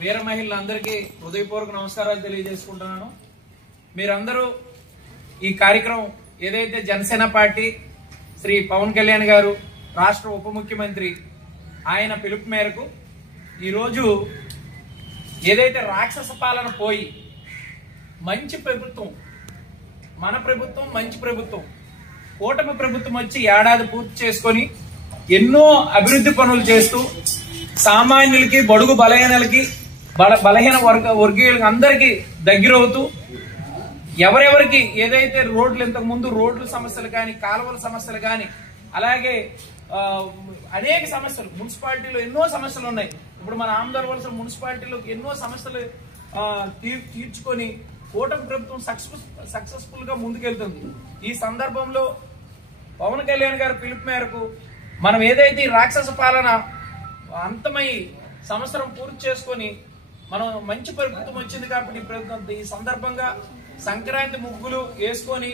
వీర మహిళలందరికీ హృదయపూర్వక నమస్కారాలు తెలియజేసుకుంటున్నాను. మీరందరూ ఈ కార్యక్రమం ఏదైతే జనసేన పార్టీ శ్రీ పవన్ కళ్యాణ్ గారు రాష్ట్ర ఉప ముఖ్యమంత్రి ఆయన పిలుపు మేరకు ఈరోజు ఏదైతే రాక్షస పాలన పోయి మంచి ప్రభుత్వం, మన ప్రభుత్వం మంచి ప్రభుత్వం, కూటమి ప్రభుత్వం వచ్చి ఏడాది పూర్తి చేసుకొని ఎన్నో అభివృద్ధి పనులు చేస్తూ సామాన్యులకి, బడుగు బలహీనలకి, బలహీన వర్గీయులకి అందరికీ దగ్గరవుతూ ఎవరెవరికి ఏదైతే రోడ్లు ఇంతకు ముందు రోడ్ల సమస్యలు కానీ, కాలువల సమస్యలు కానీ, అలాగే అనేక సమస్యలు మున్సిపాలిటీలో ఎన్నో సమస్యలు ఉన్నాయి. ఇప్పుడు మన ఆమదాల మున్సిపాలిటీలో ఎన్నో సమస్యలు తీర్చుకొని కూటమి ప్రభుత్వం సక్సెస్ఫుల్ గా ముందుకెళ్తుంది. ఈ సందర్భంలో పవన్ కళ్యాణ్ గారి పిలుపు మేరకు మనం ఏదైతే ఈ రాక్షస పాలన అంతమై సంవత్సరం పూర్తి చేసుకొని మనం మంచి ప్రభుత్వం వచ్చింది కాబట్టి ఈ సందర్భంగా సంక్రాంతి ముగ్గులు వేసుకొని